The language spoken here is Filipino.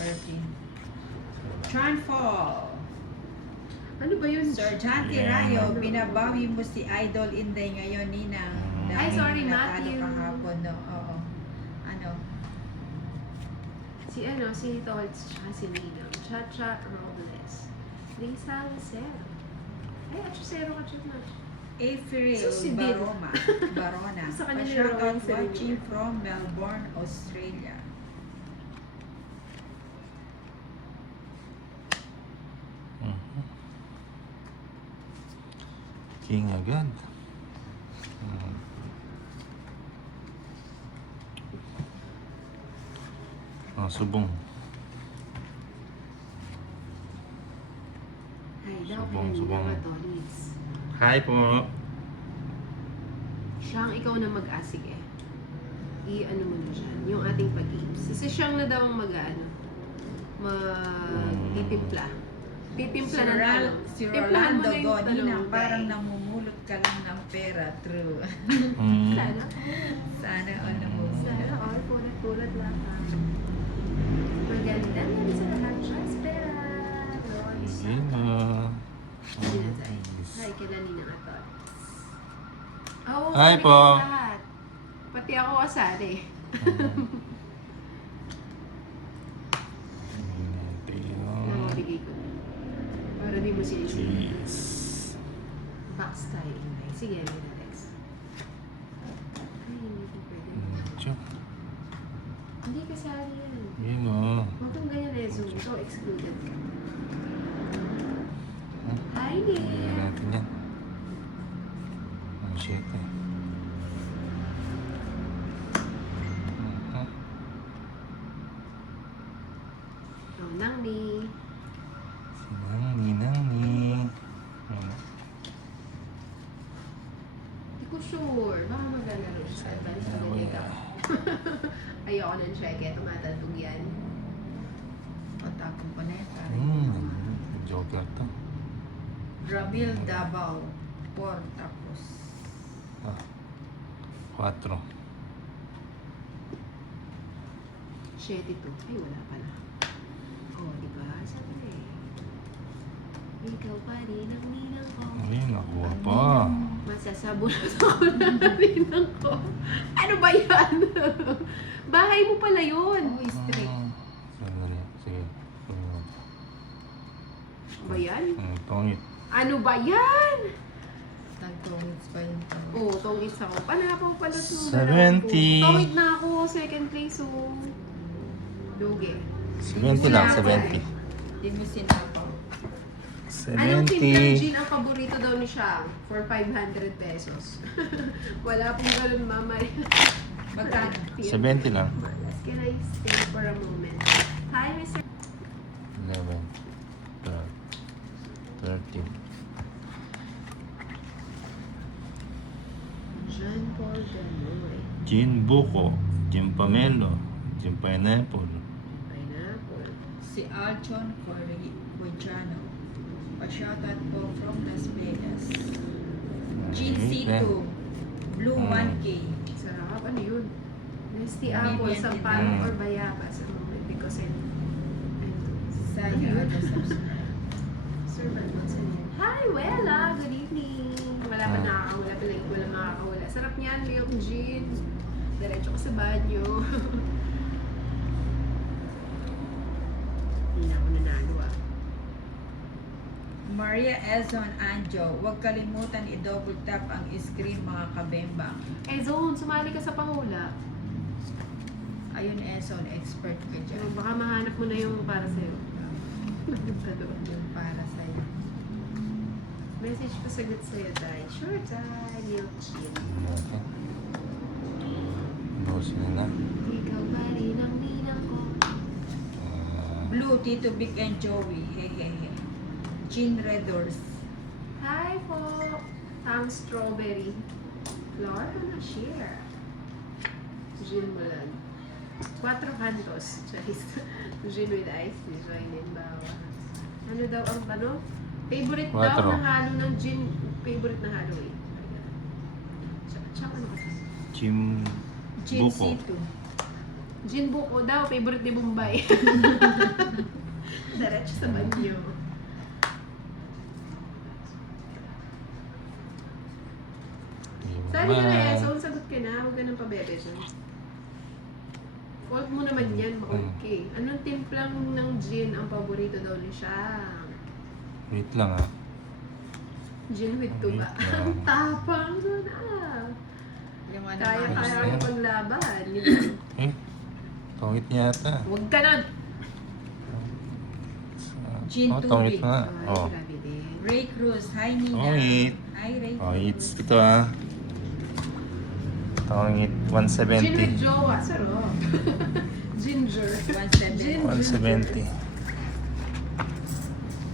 13. Transfall. Ano ba yun? Sir John Tirayo, binabawi mo si Idol Inday ngayon, Ninang. Ay, sorry, natalo Matthew. kahapon, no? Oo. Ano? Si Tolts, tsaka si Ninang. Chacha Robles. Lisa Lucero. Ay, Achusero ka chat na. April So, si Bill. Barona. Sa kanya Pa-shoutout ni Rowan watching Serena. from Melbourne, Australia. King agad. Subong. Ay, daw Subong, kaya subong. nila Tolis. Hi po. Siyang ikaw na mag-asig eh. I-ano mo na siya. Yung ating pag-games. Kasi siyang na daw mag-ano. Mag-titimpla. Titimpla na tanong. Si Timplahan mo Rolando na yung Go, tanong, Ninang, guys. parang namumulot ka lang ng pera. True. Sana. Sana all namumulot. Sana all. Pulat-pulat lang. Maganda na sa lahat. Just pera. Sino? Hi, kila Ninang Atot. Oo, Hi kami po. kayong lahat. Pati ako kasali. Namabigay ko na. Para di mo sinisili. Cheese. Box tayo, Inday. Sige, Alex. Ay, hindi ko pwede. Tiyo. Hindi kasali yan. Yun o. Huwag kang ganyan eh. Zoom. Ito, excluded ka. Hi, Tingnan dear. natin yan. Oh shit eh. Oh, Nang ni. Ninang. Hindi ko sure. Baka maglalaro siya. Advance na check up. Ayoko ng check eh. Tumatandog yan. Patapon pa na yan. Joker to. Ramil Davao. 4 tapos. 4. 7 to. Ay, wala pala. Oh, di ba? Sabi na eh. Ikaw pa rin ang ninang ko. Ayun, nakuha pa. Masasabunod ako na ninang ko. Ano ba yan? Bahay mo pala yun. Oh, straight. Sandali. Sige. Ano ba yan? Tongit. Ano ba yan? Nag-tongits pa yun. Oo, tongit ako. Panapaw pala ito. 70. Tongit na ako. Second place, oh. Lugi. 70 lang, 70. Hindi mo sinapaw. Anong Timpla 70. Gin ang paborito daw ni Shang for 500 pesos? Wala pong ganun, mama. Magkano? 70 lang. Malas, can I stay for a moment? Hi, Mr. 11. 13. Jean Paul Ganoy. Gin Buko. Gin Pamelo. Gin Pineapple. Pineapple. Si Alchon Corrigiano. Pa-shoutout po from Las Vegas. GC2. Blue 1K. Sarap. Ano yun? Nesty Vivian apple, sampalok Tinay. or bayabas. Ano moment because it... Saya Ano yun? subscribe. Servant, what's in it? Hi, Wella! Good evening! Wala pa nakakawala, pilang wala makakawala. Sarap niyan, milk gin. Diretso ko sa banyo. Hindi na ako nanalo ah. Maria Ezon Anjo, huwag kalimutan i-double tap ang screen mga kabembang. Zone, sumali ka sa pahula. Ayun Ezon, expert ka dyan. Baka mahanap mo na yung para sa'yo. Yung para sa'yo. Message ko sagot sa'yo, Tay. Sure, Tay. Milk gin. Boss nila. Ikaw pa rin ang ninang ko. Blue, Tito Big and Joey. Hehehe. Gin Redors. Hi po! Tang strawberry. Flor, ano share? Gin mo lang. 4 cantos. Charis. Gin with ice. Join in bawa. Ano daw ang ano? Favorite daw Quatro. na halo ng gin. Favorite na halo eh. Tsaka ano kasi? Gin Gin Buko. C2. Gin buko daw, favorite ni Bombay. Diretso sa banyo. Sali ka na eh, so sagot ka na, huwag ka nang pabebe dyan. Fault mo naman yan, okay. Anong timplang ng gin ang paborito daw ni siya? Wait lang ah. Gin with tuba. Wait lang. Ang tapang nun ah. Yung ano, Kaya Mars. ka paglaban. Di ba? Eh, tongit niya yata. Huwag ka nun! Gin tongit tubig. nga. Ay, Oh. grabe din. Ray Cruz. Hi, Nina. Tongit. Hi, Ray Oh, it's Cruz. ito ah. Tongit Gin with 170. jowa, sarap. Ginger. 170. 170.